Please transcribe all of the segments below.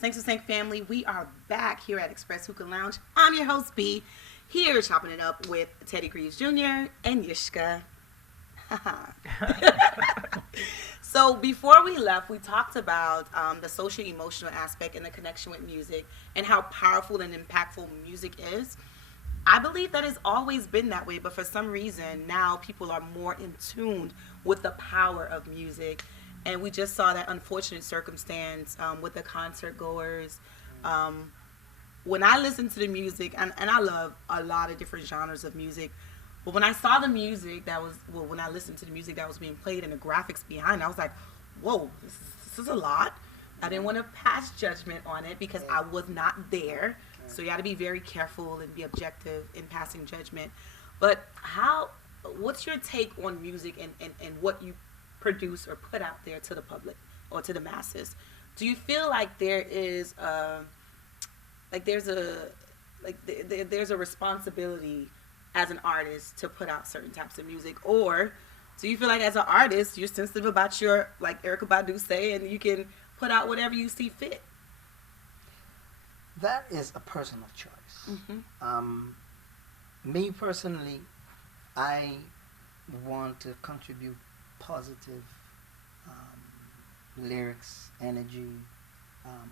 Thanks to Sank family. We are back here at Express Hookah Lounge. I'm your host, B, here chopping it up with Teddy GREAVES JR and YISHKA. So before we left, we talked about the social emotional aspect and the connection with music and how powerful and impactful music is. I believe that has always been that way, but for some reason now people are more in tune with the power of music. And we just saw that unfortunate circumstance with the concert goers. When I listen to the music, and I love a lot of different genres of music, but when I saw the music when I listened to the music that was being played and the graphics behind it, I was like, whoa, this is a lot. I didn't want to pass judgment on it because I was not there. So you got to be very careful and be objective in passing judgment. But what's your take on music and what you produce or put out there to the public or to the masses? Do you feel like there's a responsibility as an artist to put out certain types of music, or do you feel like as an artist you're sensitive about your, like Erykah Badu say, and you can put out whatever you see fit? That is a personal choice. Me personally, I want to contribute positive lyrics, energy,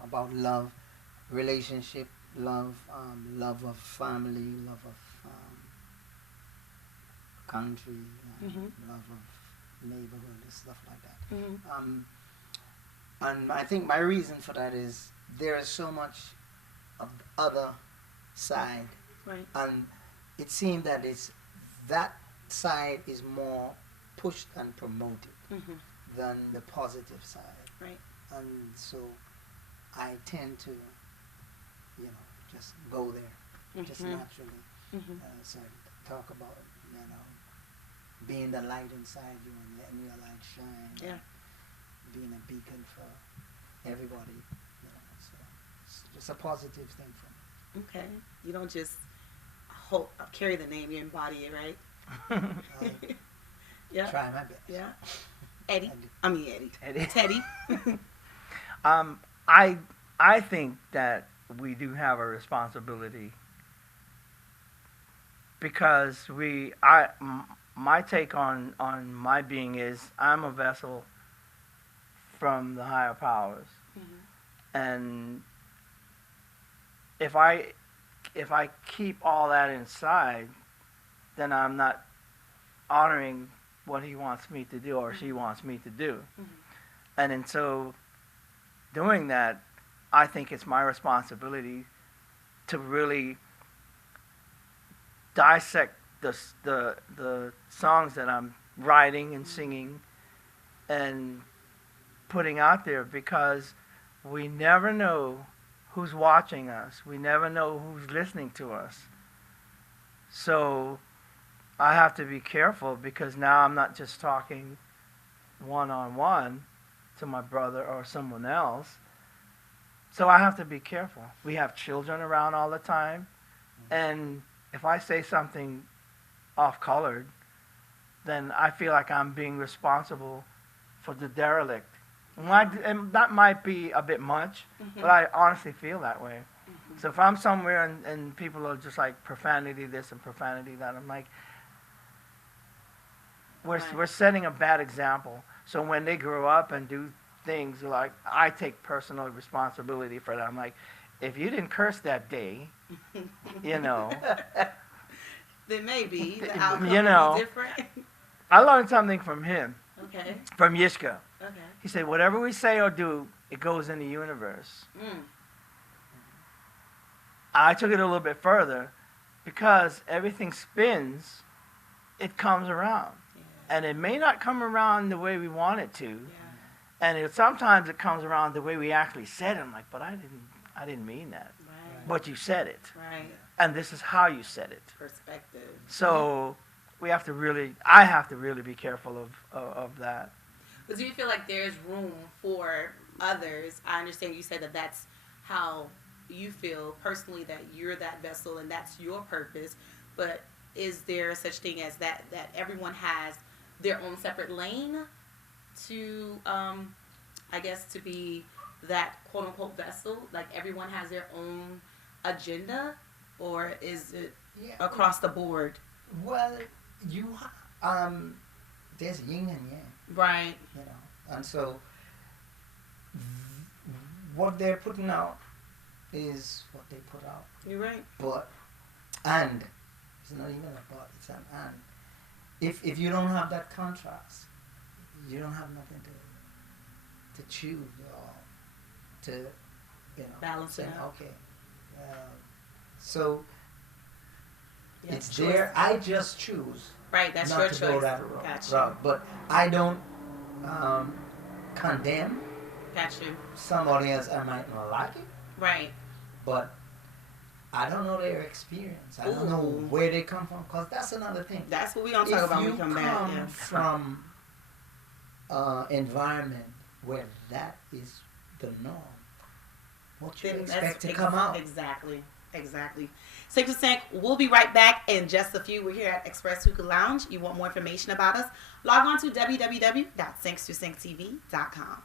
about love, relationship, love, love of family, love of country, love of neighborhood, and stuff like that. And I think my reason for that is there is so much of the other side, right? And it seems that that side is more pushed and promoted than the positive side, right? And so I tend to, just go there, just naturally. So talk about, being the light inside you and letting your light shine. Yeah. Being a beacon for everybody. So it's just a positive thing for me. Okay. You don't just carry the name, you embody it, right? Yeah. Try my best. Yeah. Eddie. Teddy. I think that we do have a responsibility because my take on my being is I'm a vessel from the higher powers, and if I keep all that inside, then I'm not honoring what he wants me to do or she wants me to do. And so doing that, I think it's my responsibility to really dissect the songs that I'm writing and singing and putting out there, because we never know who's watching us. We never know who's listening to us. So I have to be careful, because now I'm not just talking one-on-one to my brother or someone else. So I have to be careful. We have children around all the time, and if I say something off-colored, then I feel like I'm being responsible for the derelict. And that might be a bit much, but I honestly feel that way. So if I'm somewhere and people are just like profanity this and profanity that, I'm like, we're setting a bad example. So when they grow up and do things, like, I take personal responsibility for that. I'm like, if you didn't curse that day, then maybe the outcome will be different. I learned something from him. Okay. From YISHKA. Okay. He said, whatever we say or do, it goes in the universe. I took it a little bit further, because everything spins, it comes around. And it may not come around the way we want it to. And sometimes it comes around the way we actually said it. I'm like, but I didn't mean that. Right. But you said it. Right. And this is how you said it. Perspective. So I have to really be careful of that. But do you feel like there's room for others? I understand you said that that's how you feel personally, that you're that vessel and that's your purpose. But is there such thing as that everyone has their own separate lane to, I guess, to be that quote unquote vessel? Like everyone has their own agenda, or is it across the board? Well, there's yin and yang, Right. you know, and so what they're putting out is what they put out. You're right. But and it's not even a but, it's an and. If you don't have that contrast, you don't have nothing to choose or to, you know, balance say, it out. okay. So Yeah, it's choice. there. I just choose Right, that's not your to choice. go that Gotcha. route. But I don't condemn Got you. somebody else. I might not like it, Right. but I don't know their experience. I don't know Ooh. where they come from, because that's another thing. That's what we're going to talk about when we come back. If you Yeah. come from environment where that is the norm, what you Then expect to that's come out? Exactly. Exactly. Seg4 we'll be right back in just a few. We're here at Express Hookah Lounge. You want more information about us? Log on to www.seg4tv.com.